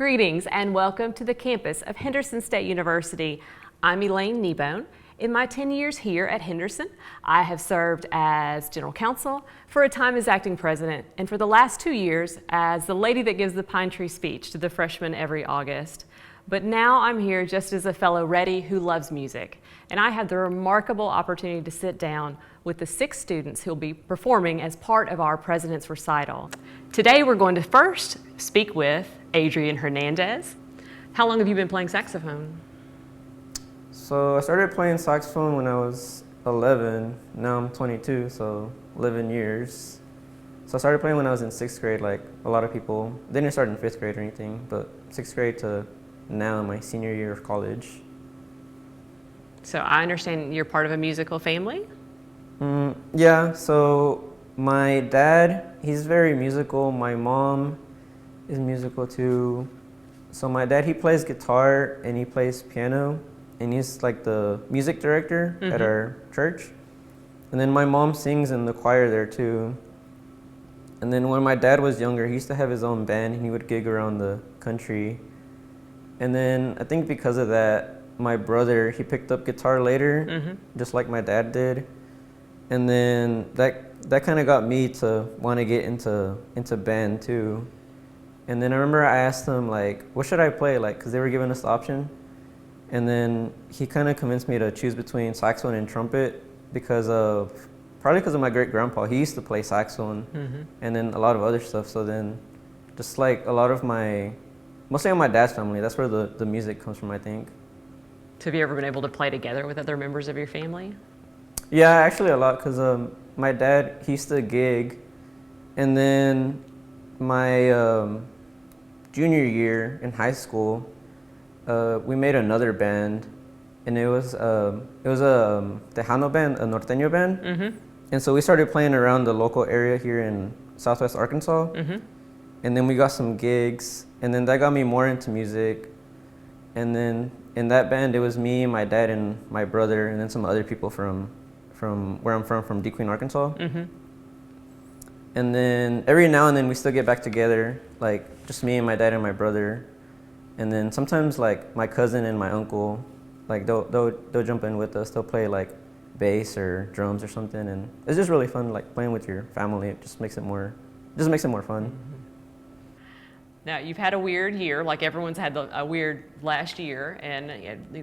Greetings and welcome to the campus of Henderson State University. I'm Elaine Kneebone. In my 10 years here at Henderson, I have served as general counsel, for a time as acting president, and for the last 2 years as the lady that gives the pine tree speech to the freshmen every August. But now I'm here just as a fellow ready who loves music, and I had the remarkable opportunity to sit down with the 6 students who'll be performing as part of our President's Recital. Today we're going to first speak with Adrian Hernandez. How long have you been playing saxophone? So I started playing saxophone when I was 11. Now I'm 22, so 11 years. So I started playing when I was in 6th grade, like a lot of people. Didn't start in 5th grade or anything, but 6th grade to now in my senior year of college. So I understand you're part of a musical family? Yeah, so my dad, he's very musical. My mom is musical too. So my dad, he plays guitar and he plays piano, and he's like the music director at our church. And then my mom sings in the choir there too. And then when my dad was younger, he used to have his own band and he would gig around the country. And then I think because of that, my brother, he picked up guitar later, just like my dad did. And then that kind of got me to want to get into band too. And then I remember I asked him, like, what should I play? Like, because they were giving us the option. And then he kind of convinced me to choose between saxophone and trumpet probably because of my great grandpa. He used to play saxophone and then a lot of other stuff. So then just like a lot of mostly on my dad's family, that's where the music comes from, I think. So have you ever been able to play together with other members of your family? Yeah, actually a lot, because my dad, he used to gig, and then my junior year in high school, we made another band, and it was a Tejano band, a norteño band, and so we started playing around the local area here in Southwest Arkansas, and then we got some gigs, and then that got me more into music, and then in that band it was me, my dad, and my brother, and then some other people from where I'm from DeQueen, Arkansas. And then every now and then we still get back together, like just me and my dad and my brother. And then sometimes like my cousin and my uncle, like they'll jump in with us. They'll play like bass or drums or something, and it's just really fun, like playing with your family. It just makes it more fun. Now, you've had a weird year, like everyone's had a weird last year, and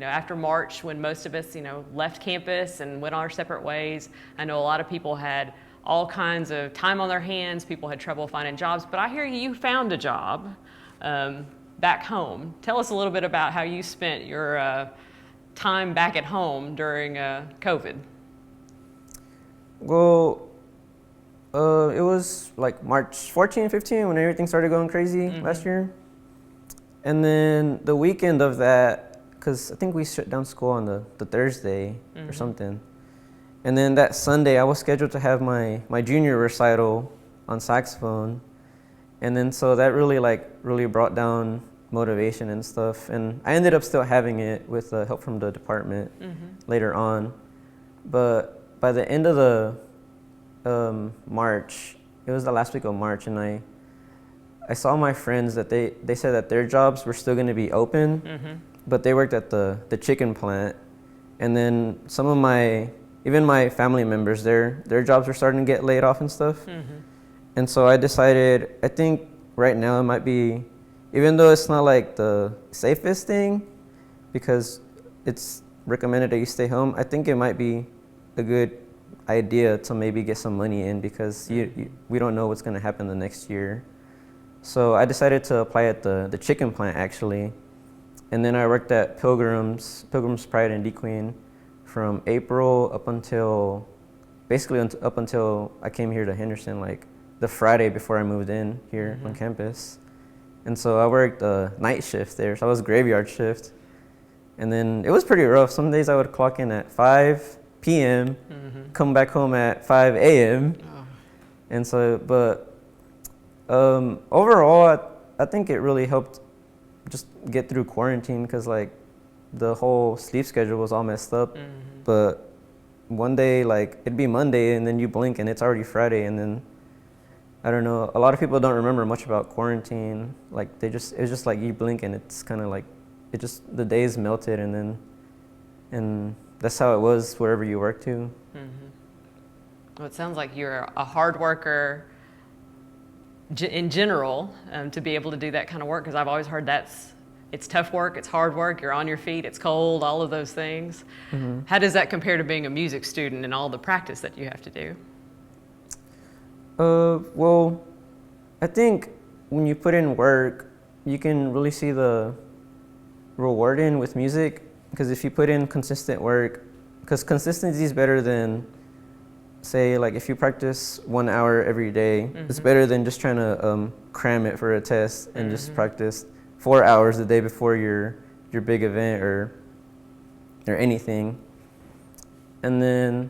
after March, when most of us left campus and went our separate ways, I know a lot of people had all kinds of time on their hands. People had trouble finding jobs, but I hear you found a job back home. Tell us a little bit about how you spent your time back at home during COVID. Well, it was like March 14, 15 when everything started going crazy last year. And then the weekend of that, because I think we shut down school on the Thursday or something. And then that Sunday, I was scheduled to have my junior recital on saxophone. And then so that really brought down motivation and stuff. And I ended up still having it with help from the department later on. But by the end of the March, it was the last week of March, and I saw my friends that they said that their jobs were still going to be open, but they worked at the chicken plant. And then some of even my family members, their jobs were starting to get laid off and stuff. And so I decided, I think right now it might be, even though it's not like the safest thing, because it's recommended that you stay home, I think it might be a good idea to maybe get some money in, because we don't know what's going to happen the next year. So I decided to apply at the chicken plant, actually. And then I worked at Pilgrim's Pride in DeQueen from April up until I came here to Henderson, like the Friday before I moved in here on campus. And so I worked a night shift there, so I was graveyard shift. And then it was pretty rough. Some days I would clock in at 5 p.m., come back home at 5 a.m. And so, but overall, I think it really helped just get through quarantine, because like the whole sleep schedule was all messed up. But one day, like it'd be Monday, and then you blink and it's already Friday, and then I don't know, a lot of people don't remember much about quarantine. Like it was just like you blink and it's kind of like, the days melted, and that's how it was wherever you work to. Well, it sounds like you're a hard worker in general, to be able to do that kind of work, because I've always heard it's tough work, it's hard work, you're on your feet, it's cold, all of those things. How does that compare to being a music student and all the practice that you have to do? Well, I think when you put in work, you can really see the reward in with music, because if you put in consistent work, because consistency is better than, say, like if you practice 1 hour every day, it's better than just trying to cram it for a test and just practice 4 hours the day before your big event or anything. And then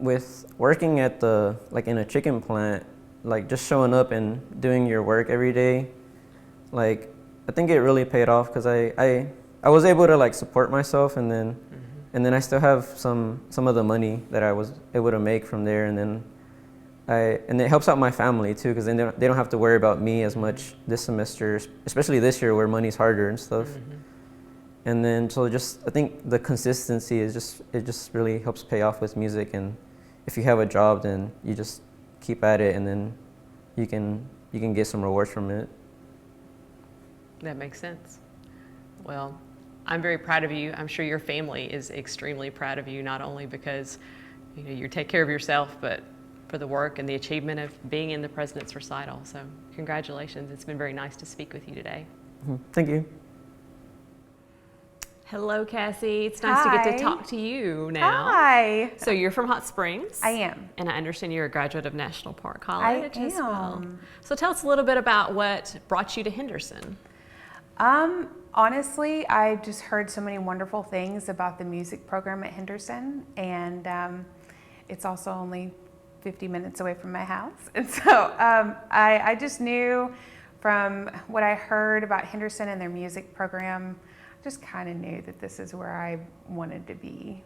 with working at in a chicken plant, like just showing up and doing your work every day, like I think it really paid off, because I was able to like support myself, and then I still have some of the money that I was able to make from there, and then it helps out my family too, because then they don't have to worry about me as much this semester, especially this year where money's harder and stuff. And then so I think the consistency it just really helps pay off with music, and if you have a job, then you just keep at it, and then you can get some rewards from it. That makes sense. Well, I'm very proud of you. I'm sure your family is extremely proud of you, not only because you take care of yourself, but for the work and the achievement of being in the President's Recital. So congratulations. It's been very nice to speak with you today. Thank you. Hello, Cassie. It's nice to get to talk to you now. Hi. So you're from Hot Springs. I am. And I understand you're a graduate of National Park College I as well. am. So tell us a little bit about what brought you to Henderson. Honestly, I just heard so many wonderful things about the music program at Henderson, and it's also only 50 minutes away from my house. And so I just knew from what I heard about Henderson and their music program, I just kind of knew that this is where I wanted to be.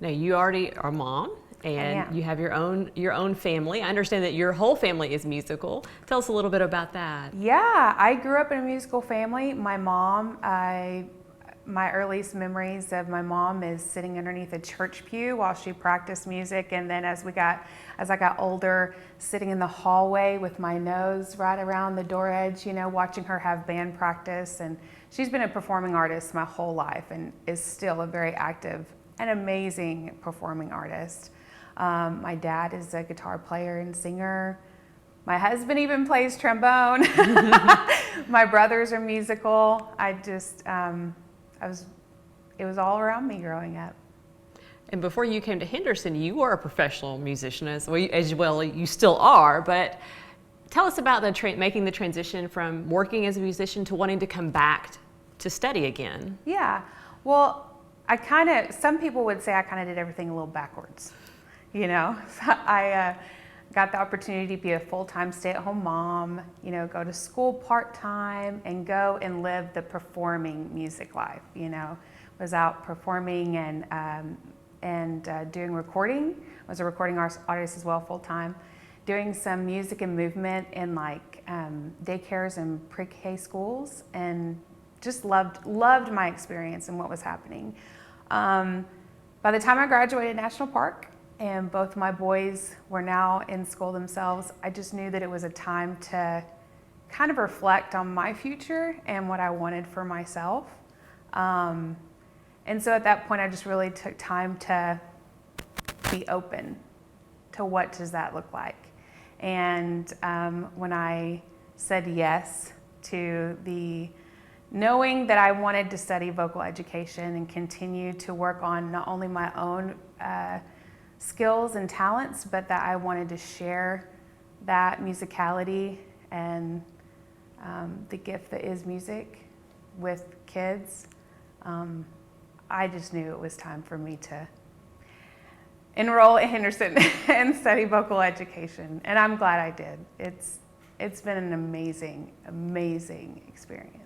Now, you already are a mom, and you have your own family. I understand that your whole family is musical. Tell us a little bit about that. Yeah, I grew up in a musical family. My mom, my earliest memories of my mom is sitting underneath a church pew while she practiced music, and then as I got older, sitting in the hallway with my nose right around the door edge, watching her have band practice. And she's been a performing artist my whole life and is still a very active and amazing performing artist. My dad is a guitar player and singer. My husband even plays trombone. My brothers are musical. It was all around me growing up. And before you came to Henderson, you were a professional musician as well. You still are, but tell us about making the transition from working as a musician to wanting to come back to study again. Yeah, well, some people would say I kind of did everything a little backwards. I got the opportunity to be a full-time stay-at-home mom, go to school part-time and go and live the performing music life, was out performing and doing recording. I was a recording artist as well, full-time, doing some music and movement in daycares and pre-K schools, and just loved my experience and what was happening. By the time I graduated National Park, and both my boys were now in school themselves, I just knew that it was a time to kind of reflect on my future and what I wanted for myself. And so at that point, I just really took time to be open to what does that look like. And when I said yes to knowing that I wanted to study vocal education and continue to work on not only my own skills and talents, but that I wanted to share that musicality and the gift that is music with kids, I just knew it was time for me to enroll at Henderson and study vocal education, and I'm glad I did. It's been an amazing, amazing experience.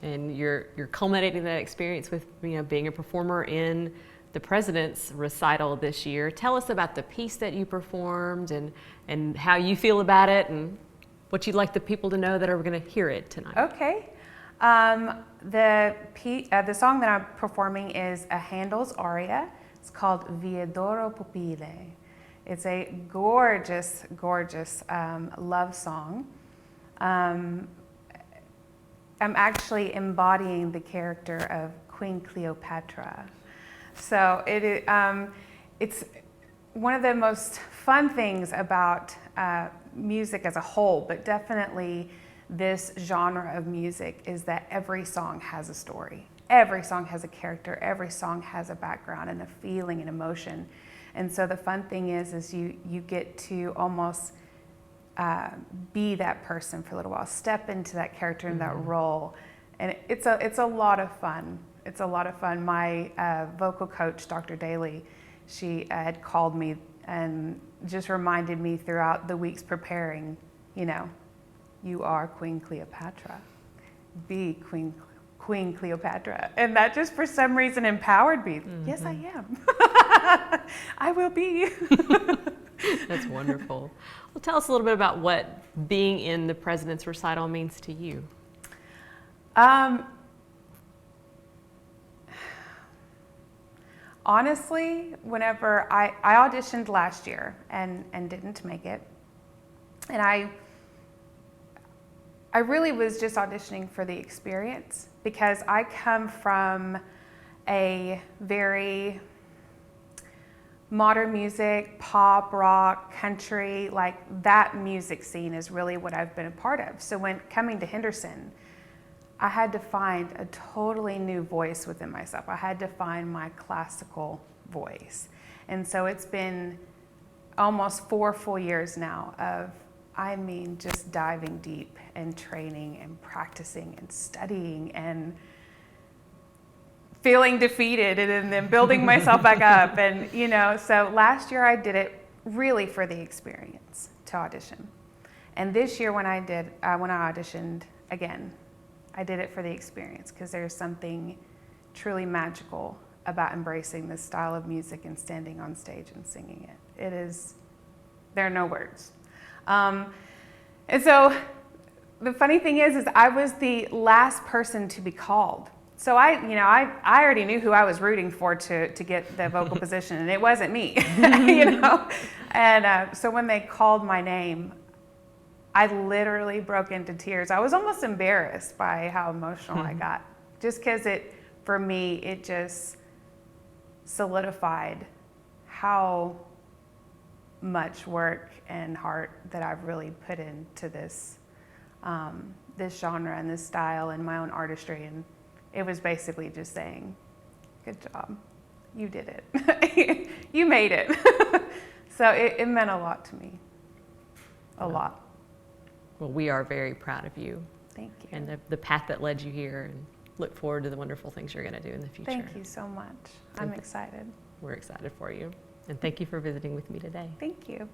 And you're culminating that experience with being a performer in the President's Recital this year. Tell us about the piece that you performed and how you feel about it and what you'd like the people to know that are going to hear it tonight. Okay. The song that I'm performing is a Handel's aria. It's called Vi adoro pupille. It's a gorgeous, gorgeous love song. I'm actually embodying the character of Queen Cleopatra. So it's one of the most fun things about music as a whole, but definitely this genre of music, is that every song has a story. Every song has a character. Every song has a background and a feeling and emotion. And so the fun thing is you get to almost be that person for a little while, step into that character and that role. And it's a lot of fun. It's a lot of fun. My vocal coach, Dr. Daly, she had called me and just reminded me throughout the weeks preparing, you are Queen Cleopatra. Be Queen Cleopatra. And that just for some reason empowered me. Yes, I am. I will be. That's wonderful. Well, tell us a little bit about what being in the President's Recital means to you. Honestly, whenever I auditioned last year and didn't make it, and I really was just auditioning for the experience, because I come from a very modern music, pop, rock, country, like that music scene is really what I've been a part of. So when coming to Henderson, I had to find a totally new voice within myself. I had to find my classical voice. And so it's been almost 4 full years now of, just diving deep and training and practicing and studying and feeling defeated and then building myself back up. And, so last year I did it really for the experience to audition. And this year when I auditioned again, I did it for the experience, because there's something truly magical about embracing this style of music and standing on stage and singing it. There are no words. And so the funny thing is I was the last person to be called. So I already knew who I was rooting for to get the vocal position, and it wasn't me, And so when they called my name, I literally broke into tears. I was almost embarrassed by how emotional I got, just because for me, it just solidified how much work and heart that I've really put into this genre and this style and my own artistry. And it was basically just saying, good job, you did it, you made it. So it meant a lot to me, a lot. Well, we are very proud of you. Thank you. And the path that led you here, and look forward to the wonderful things you're going to do in the future. Thank you so much. I'm excited. We're excited for you. And thank you for visiting with me today. Thank you.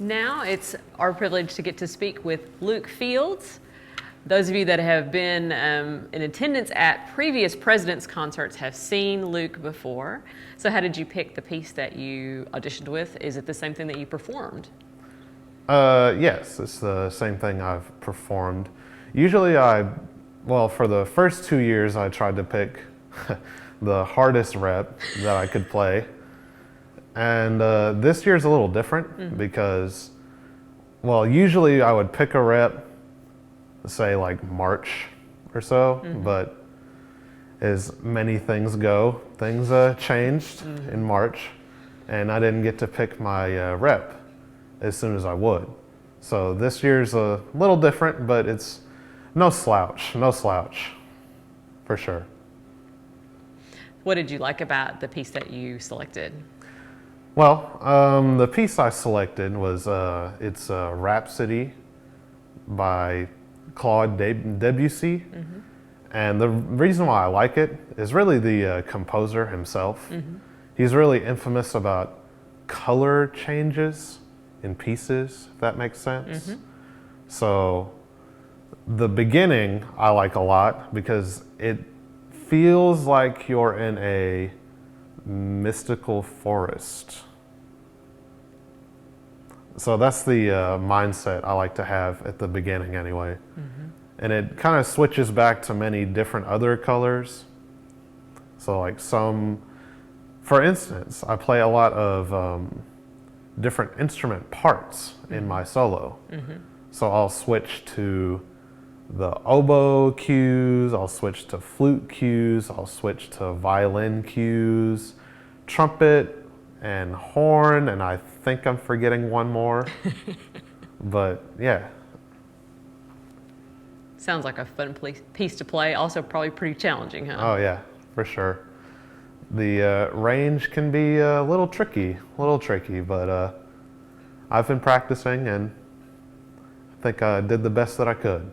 Now it's our privilege to get to speak with Luke Fields. Those of you that have been in attendance at previous President's concerts have seen Luke before. So how did you pick the piece that you auditioned with? Is it the same thing that you performed? Yes, it's the same thing I've performed. Usually for the first 2 years I tried to pick the hardest rep that I could play. And this year's a little different because, usually I would pick a rep, say like March or so, but as many things go, things changed in March, and I didn't get to pick my rep as soon as I would. So this year's a little different, but it's no slouch, for sure. What did you like about the piece that you selected? Well, the piece I selected was, it's Rapsodie by Claude Debussy. And the reason why I like it is really the composer himself. He's really infamous about color changes in pieces, if that makes sense. So the beginning I like a lot because it feels like you're in a mystical forest. So that's the mindset I like to have at the beginning anyway. And it kind of switches back to many different other colors. So like for instance, I play a lot of different instrument parts in my solo. So I'll switch to the oboe cues, I'll switch to flute cues, I'll switch to violin cues, trumpet and horn, and I think I'm forgetting one more. But yeah. Sounds like a fun piece to play. Also probably pretty challenging, huh? Oh yeah, for sure. The range can be a little tricky, but I've been practicing and I think I did the best that I could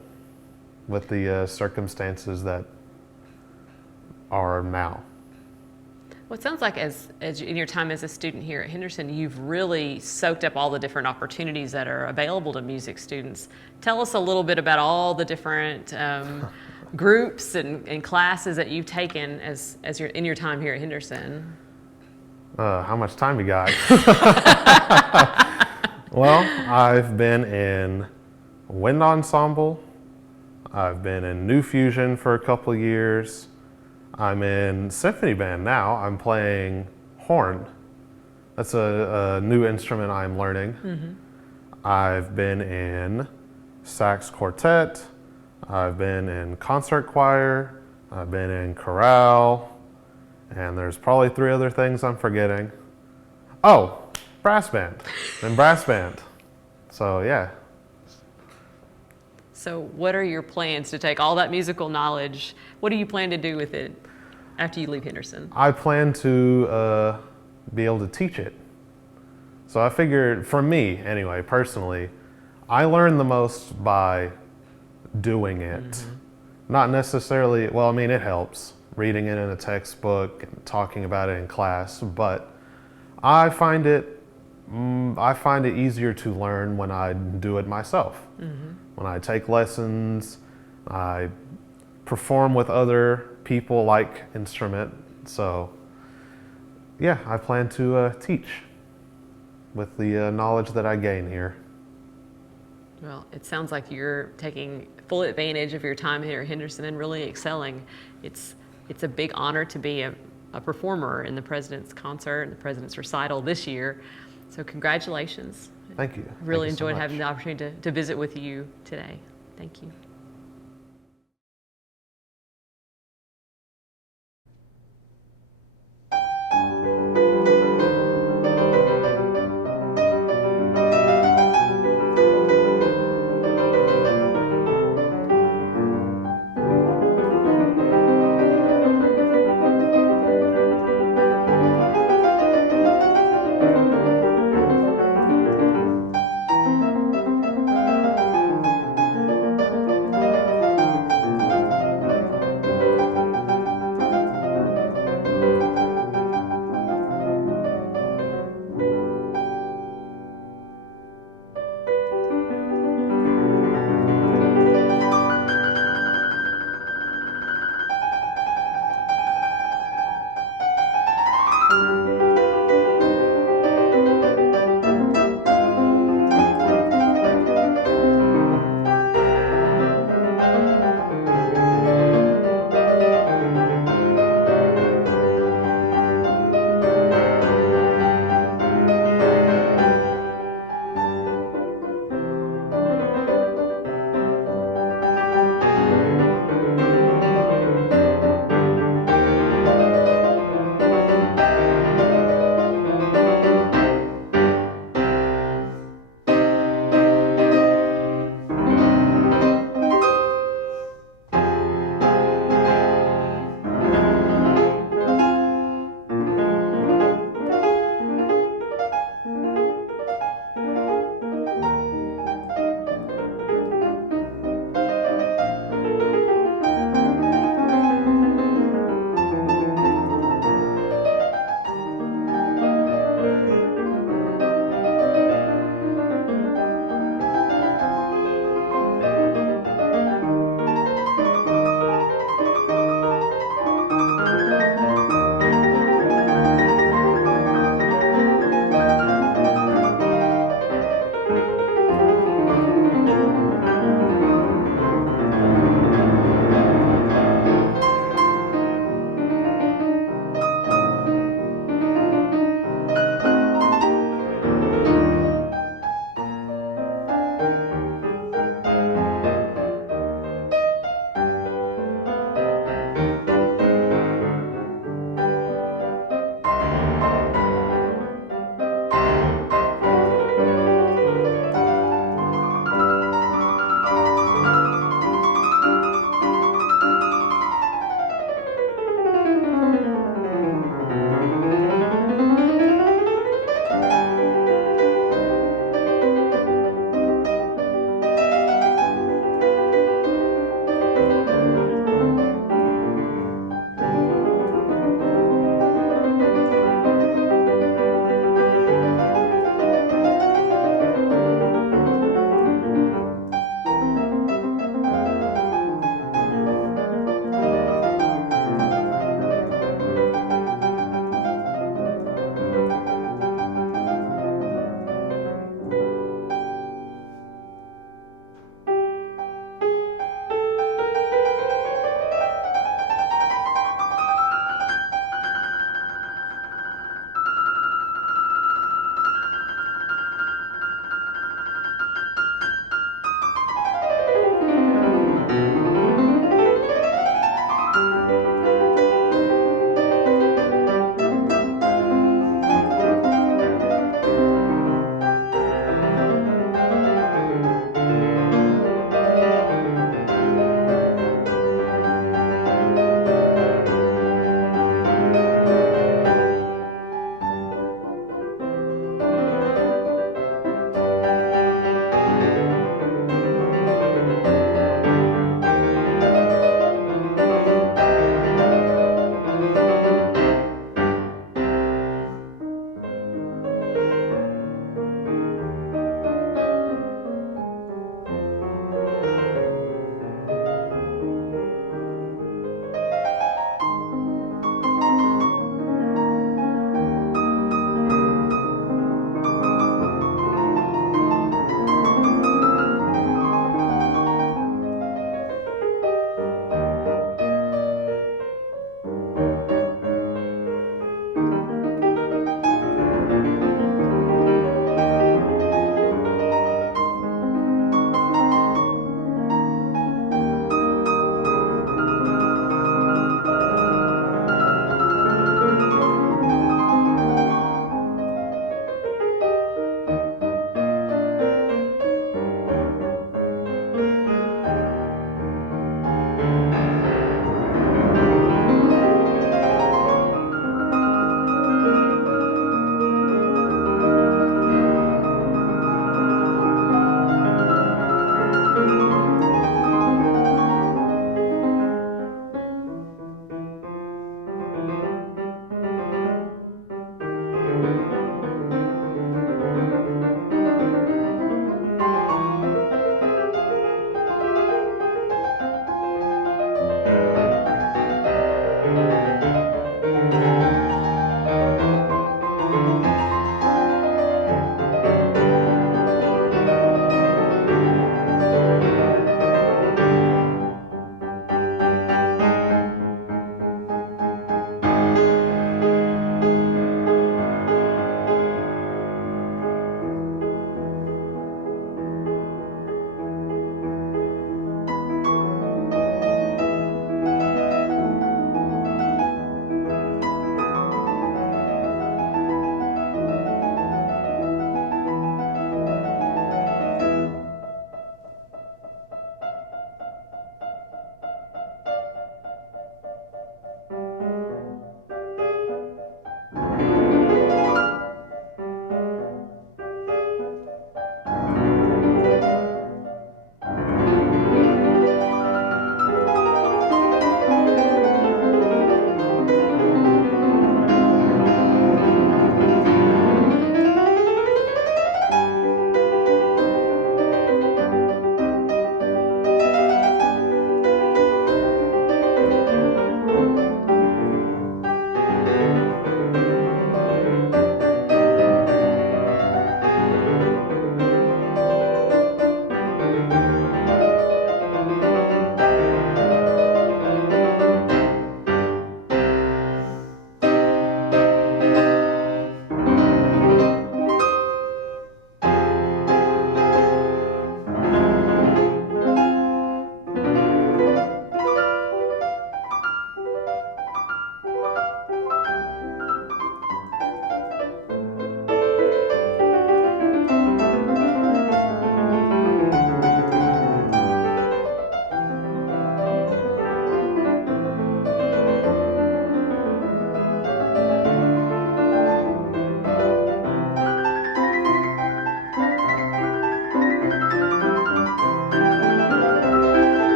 with the circumstances that are now. Well, it sounds like as in your time as a student here at Henderson, you've really soaked up all the different opportunities that are available to music students. Tell us a little bit about all the different groups and classes that you've taken as you're in your time here at Henderson. How much time you got? Well, I've been in wind ensemble. I've been in New Fusion for a couple of years. I'm in symphony band now. I'm playing horn. That's a new instrument I'm learning. I've been in sax quartet. I've been in concert choir. I've been in chorale. And there's probably 3 other things I'm forgetting. Oh, brass band. And brass band. So yeah. So what are your plans to take all that musical knowledge? What do you plan to do with it after you leave Henderson? I plan to be able to teach it. So I figured, for me anyway, personally, I learn the most by doing it. Not necessarily, it helps, reading it in a textbook and talking about it in class, but I find it easier to learn when I do it myself. When I take lessons, I perform with other people like instrument. So yeah, I plan to teach with the knowledge that I gain here. Well, it sounds like you're taking full advantage of your time here at Henderson and really excelling. It's a big honor to be a performer in the President's concert and the President's recital this year. So congratulations. Thank you. I really Thank you so enjoyed much. having the opportunity to visit with you today. Thank you.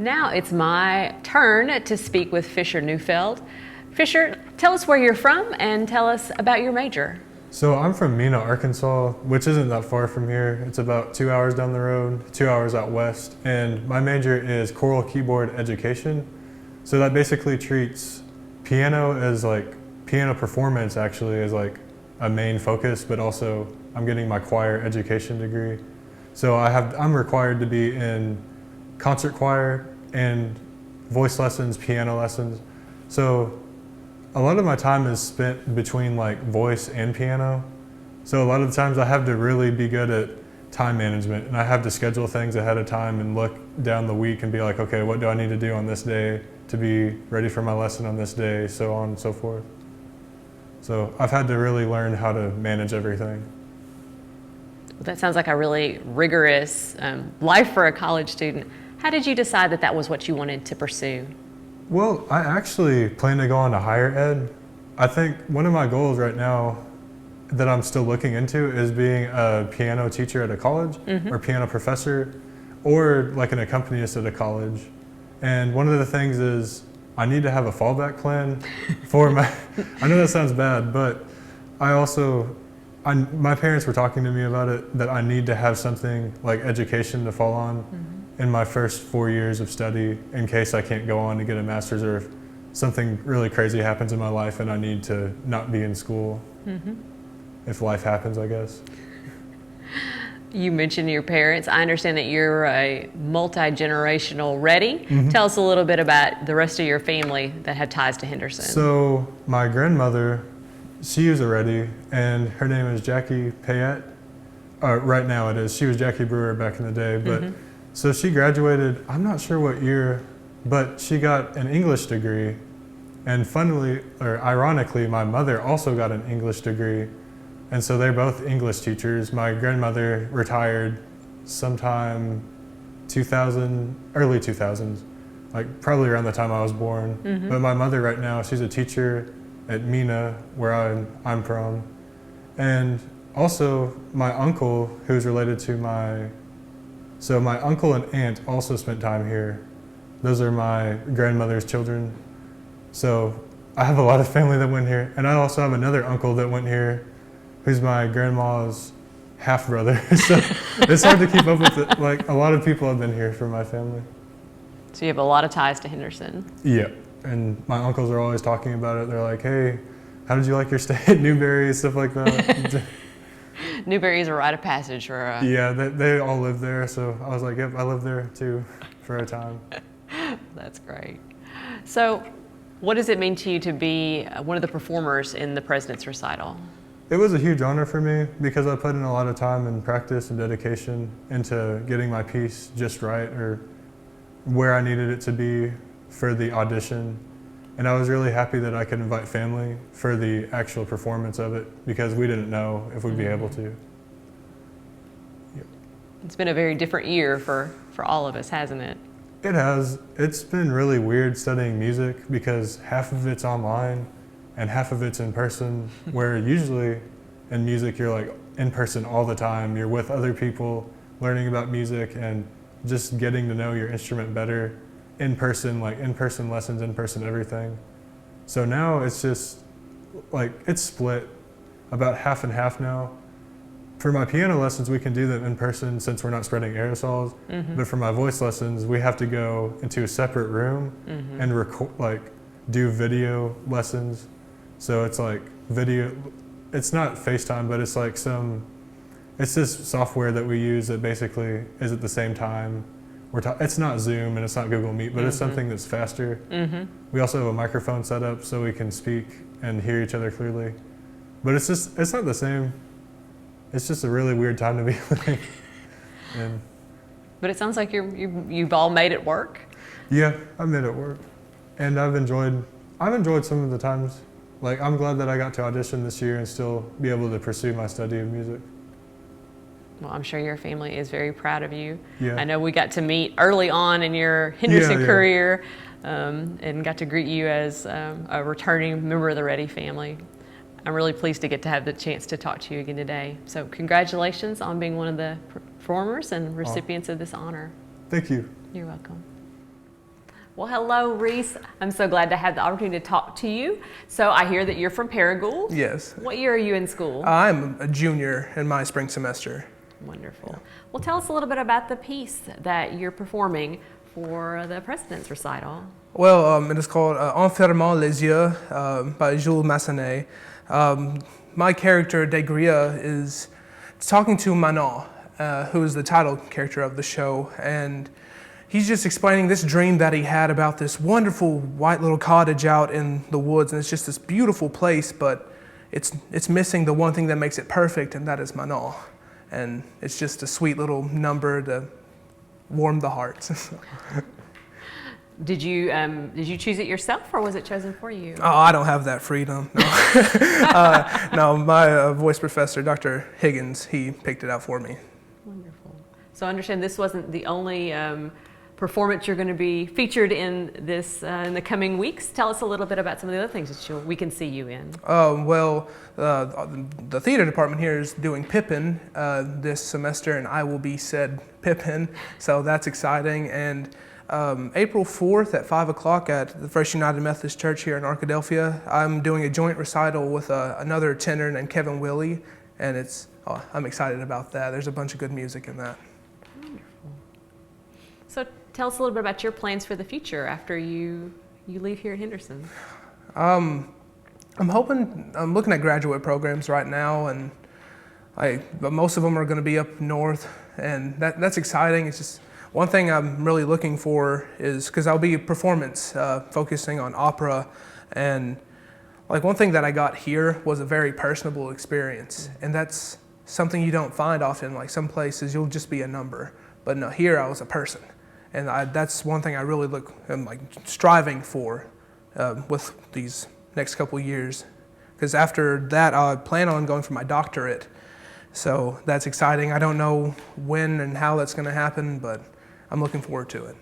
Now it's my turn to speak with Fisher Neufeld. Fisher, tell us where you're from and tell us about your major. So I'm from Mena, Arkansas, which isn't that far from here. It's about 2 hours down the road, 2 hours out west. And my major is choral keyboard education. So that basically treats piano as like, piano performance actually as like a main focus, but also I'm getting my choir education degree. So I'm required to be in concert choir and voice lessons, piano lessons. So a lot of my time is spent between like voice and piano. So a lot of the times I have to really be good at time management, and I have to schedule things ahead of time and look down the week and be like, okay, what do I need to do on this day to be ready for my lesson on this day, so on and so forth. So I've had to really learn how to manage everything. That sounds like a really rigorous life for a college student. How did you decide that that was what you wanted to pursue? Well, I actually plan to go on to higher ed. I think one of my goals right now that I'm still looking into is being a piano teacher at a college, or piano professor, or like an accompanist at a college. And one of the things is I need to have a fallback plan for my, I know that sounds bad, but my parents were talking to me about it, that I need to have something like education to fall on in my first 4 years of study in case I can't go on to get a master's, or if something really crazy happens in my life and I need to not be in school. If life happens, I guess. You mentioned your parents. I understand that you're a multi-generational ready. Tell us a little bit about the rest of your family that have ties to Henderson. So my grandmother, she was a ready, and her name is Jackie Payette. Right now it is. She was Jackie Brewer back in the day, but so she graduated, I'm not sure what year, but she got an English degree. And ironically, my mother also got an English degree. And so they're both English teachers. My grandmother retired sometime early 2000s, like probably around the time I was born. But my mother right now, she's a teacher at Mena, where I'm from. And also my uncle, who's related to my uncle and aunt also spent time here. Those are my grandmother's children. So I have a lot of family that went here. And I also have another uncle that went here, who's my grandma's half brother. So it's hard to keep up with it. Like, a lot of people have been here from my family. So you have a lot of ties to Henderson. Yeah, and my uncles are always talking about it. They're like, hey, how did you like your stay at Newberry, stuff like that. Newberry is a rite of passage for Yeah, they all live there, so I was like, yep, I lived there too for a time. That's great. So what does it mean to you to be one of the performers in the President's Recital? It was a huge honor for me because I put in a lot of time and practice and dedication into getting my piece just right, or where I needed it to be for the audition. And I was really happy that I could invite family for the actual performance of it, because we didn't know if we'd be able to. Yep. It's been a very different year for all of us, hasn't it? It has. It's been really weird studying music because half of it's online and half of it's in person, where usually in music you're like in person all the time. You're with other people, learning about music and just getting to know your instrument better in person, like in-person lessons, in-person everything. So now it's just like, it's split about half and half now. For my piano lessons, we can do them in person since we're not spreading aerosols. But for my voice lessons, we have to go into a separate room and record, like do video lessons. So it's like video, it's not FaceTime, but it's like it's this software that we use that basically is at the same time. It's not Zoom and it's not Google Meet, but it's something that's faster. We also have a microphone set up so we can speak and hear each other clearly. But it's not the same. It's just a really weird time to be living. But it sounds like you've all made it work. Yeah, I made it work. And I've enjoyed some of the times. Like, I'm glad that I got to audition this year and still be able to pursue my study of music. Well, I'm sure your family is very proud of you. Yeah. I know we got to meet early on in your Henderson career and got to greet you as a returning member of the Reddy family. I'm really pleased to get to have the chance to talk to you again today. So congratulations on being one of the performers and recipients of this honor. Thank you. You're welcome. Well, hello, Reece. I'm so glad to have the opportunity to talk to you. So I hear that you're from Paragould. Yes. What year are you in school? I'm a junior in my spring semester. Wonderful. Well, tell us a little bit about the piece that you're performing for the President's Recital. Well, it is called En fermant les yeux by Jules Massenet. My character, Degria, is talking to Manon, who is the title character of the show, and he's just explaining this dream that he had about this wonderful white little cottage out in the woods, and it's just this beautiful place, but it's missing the one thing that makes it perfect, and that is Manon. And it's just a sweet little number to warm the heart. Did you choose it yourself, or was it chosen for you? Oh, I don't have that freedom. No, no, my voice professor, Dr. Higgins, he picked it out for me. Wonderful. So I understand this wasn't the only performance you're going to be featured in this in the coming weeks. Tell us a little bit about some of the other things that we can see you in. Well, the theater department here is doing Pippin this semester, and I will be said Pippin, so that's exciting. And April 4th at 5 o'clock at the First United Methodist Church here in Arkadelphia, I'm doing a joint recital with another tenor named Kevin Willey, and I'm excited about that. There's a bunch of good music in that. Wonderful. So tell us a little bit about your plans for the future after you leave here at Henderson. I'm looking at graduate programs right now, and most of them are going to be up north, and that's exciting. It's just one thing I'm really looking for is, because I'll be performance focusing on opera, and like one thing that I got here was a very personable experience, and that's something you don't find often. Like some places you'll just be a number, but no, here I was a person, and that's one thing I really am like striving for with these next couple years, because after that I plan on going for my doctorate, so that's exciting. I don't know when and how that's going to happen, but I'm looking forward to it.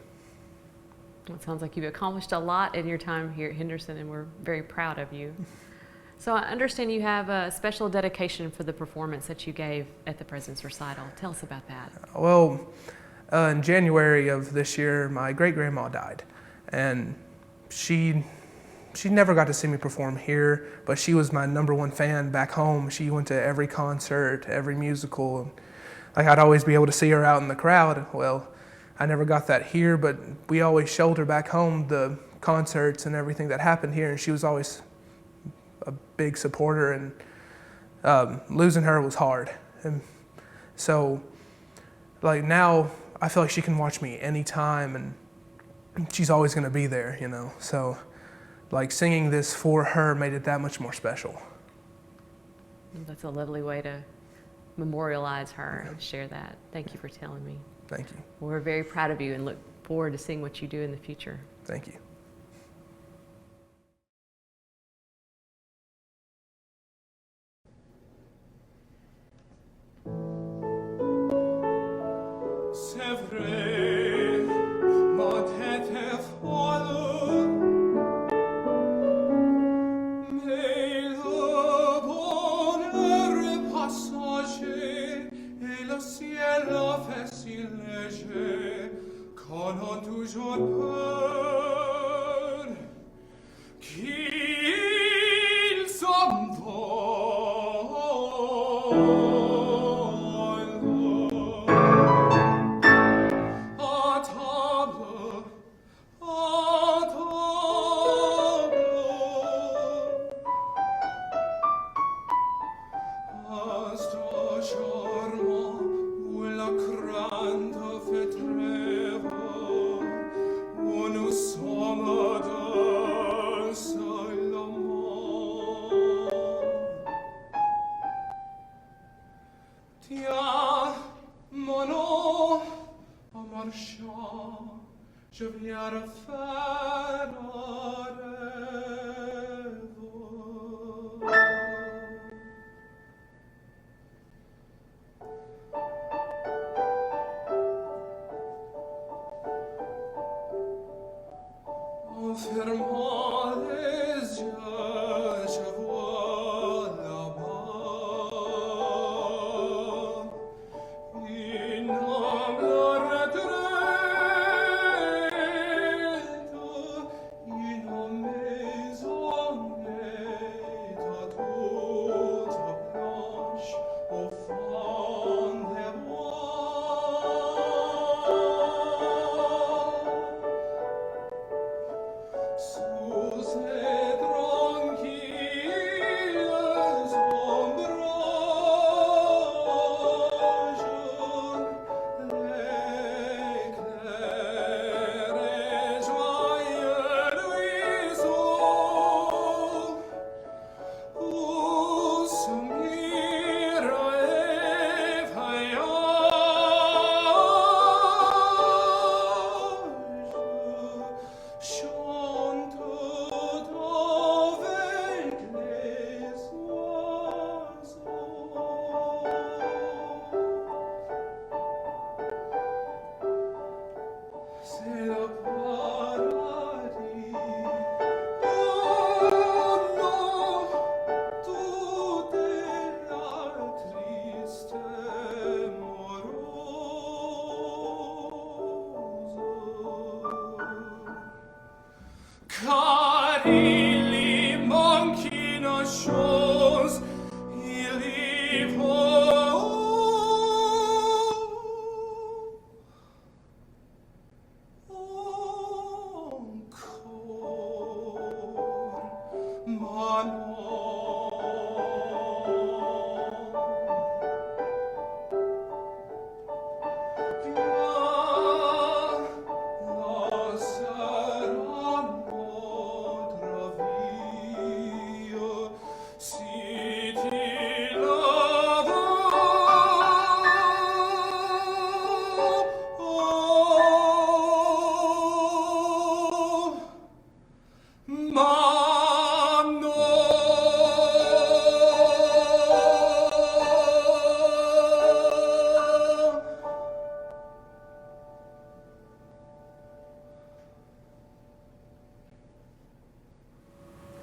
Well, it sounds like you've accomplished a lot in your time here at Henderson, and we're very proud of you. So I understand you have a special dedication for the performance that you gave at the President's Recital. Tell us about that. Well, in January of this year, my great-grandma died, and she never got to see me perform here, but she was my #1 fan back home. She went to every concert, every musical. Like, I'd always be able to see her out in the crowd. Well, I never got that here, but we always showed her back home the concerts and everything that happened here, and she was always a big supporter, and losing her was hard. And so, like, now I feel like she can watch me anytime, and she's always going to be there, you know. So, like, singing this for her made it that much more special. That's a lovely way to memorialize her and share that. Thank you for telling me. Thank you. Well, we're very proud of you and look forward to seeing what you do in the future. Thank you. C'est vrai, mon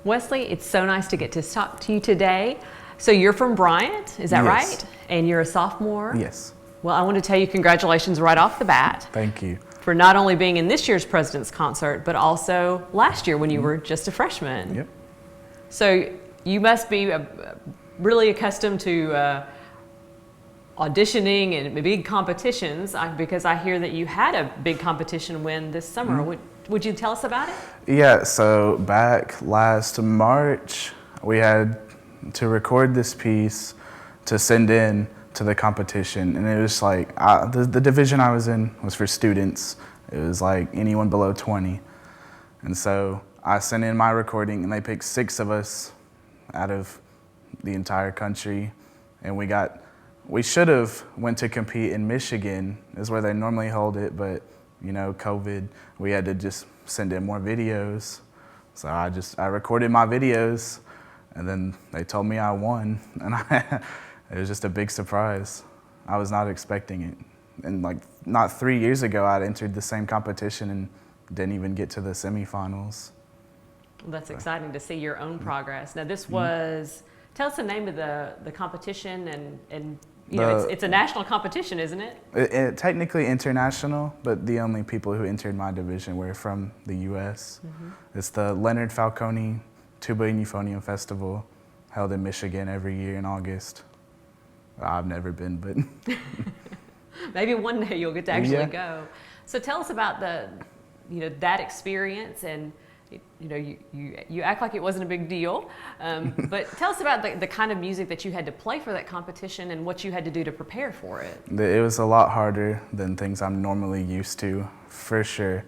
Wesley, it's so nice to get to talk to you today. So you're from Bryant, is that Yes. right? And you're a sophomore? Yes. Well, I want to tell you congratulations right off the bat Thank you. for not only being in this year's President's Concert, but also last year when you were just a freshman. Yep. So you must be really accustomed to auditioning and big competitions, because I hear that you had a big competition win this summer. Would you tell us about it? Yeah, so back last March, we had to record this piece to send in to the competition. And it was like, the division I was in was for students. It was like anyone below 20. And so I sent in my recording and they picked 6 of us out of the entire country. And we should have went to compete in Michigan, is where they normally hold it, but you know, COVID, we had to just send in more videos. So I recorded my videos and then they told me I won, and it was just a big surprise. I was not expecting it. And like not 3 years ago, I'd entered the same competition and didn't even get to the semifinals. Well, that's exciting to see your own progress. Now this was, tell us the name of the competition, and you know, it's a national competition, isn't it? Technically international, but the only people who entered my division were from the U.S. It's the Leonard Falcone Tuba and Euphonium Festival, held in Michigan every year in August. I've never been, but maybe one day you'll get to actually go. So tell us about that experience, and you know, you act like it wasn't a big deal, but tell us about the kind of music that you had to play for that competition and what you had to do to prepare for it. It was a lot harder than things I'm normally used to, for sure.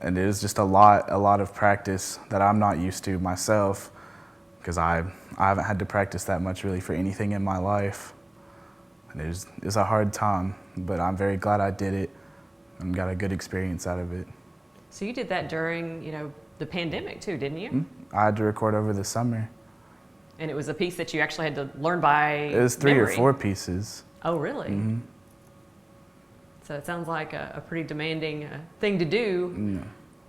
And it was just a lot of practice that I'm not used to myself, because I haven't had to practice that much really for anything in my life. And it was a hard time, but I'm very glad I did it and got a good experience out of it. So you did that during, you know, the pandemic too, didn't you? I had to record over the summer. And it was a piece that you actually had to learn by It was 3 memory. or 4 pieces. Oh, really? So it sounds like a pretty demanding thing to do.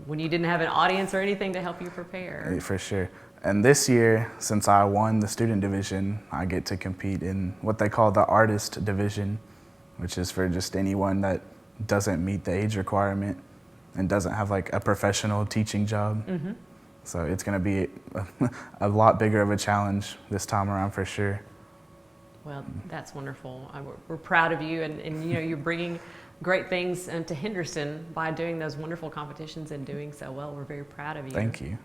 when you didn't have an audience or anything to help you prepare. For sure. And this year, since I won the student division, I get to compete in what they call the artist division, which is for just anyone that doesn't meet the age requirement and doesn't have like a professional teaching job. Mm-hmm. So it's going to be a lot bigger of a challenge this time around for sure. Well, that's wonderful. We're proud of you, and you know, you're bringing great things to Henderson by doing those wonderful competitions and doing so well. We're very proud of you. Thank you.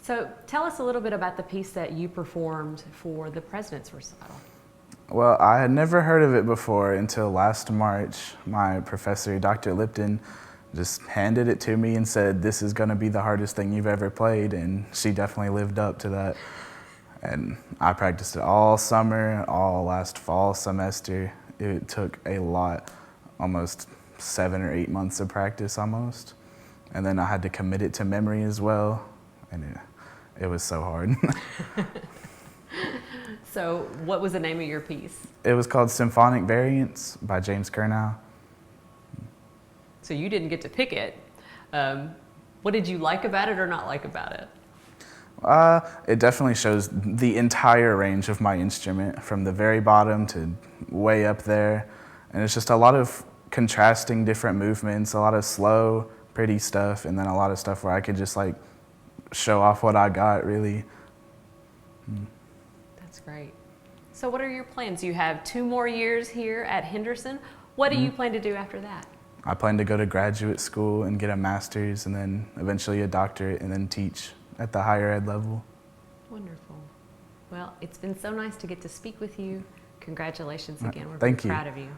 So tell us a little bit about the piece that you performed for the President's Recital. Well, I had never heard of it before until last March. My professor, Dr. Lipton, just handed it to me and said, "This is going to be the hardest thing you've ever played," and she definitely lived up to that. And I practiced it all summer, all last fall semester. It took a lot, almost 7 or 8 months of practice almost. And then I had to commit it to memory as well, and it was so hard. So what was the name of your piece? It was called Symphonic Variants by James Kernow. So you didn't get to pick it. What did you like about it or not like about it? It definitely shows the entire range of my instrument, from the very bottom to way up there. And it's just a lot of contrasting different movements, a lot of slow, pretty stuff, and then a lot of stuff where I could just like show off what I got, really. That's great. So what are your plans? You have 2 more years here at Henderson. What do you plan to do after that? I plan to go to graduate school and get a master's, and then eventually a doctorate, and then teach at the higher ed level. Wonderful. Well, it's been so nice to get to speak with you. Congratulations again. We're Thank very you. proud of you.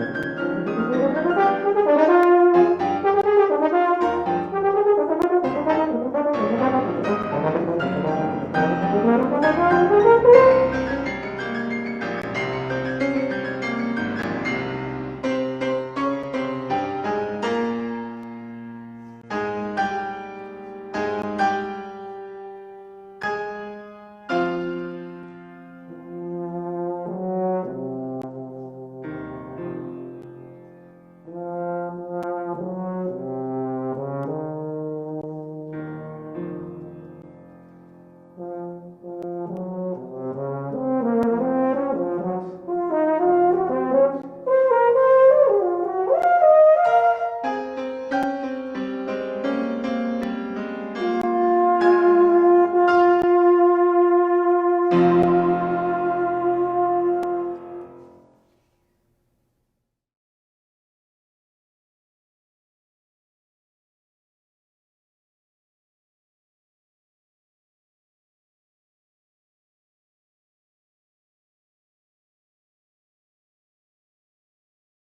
Thank you.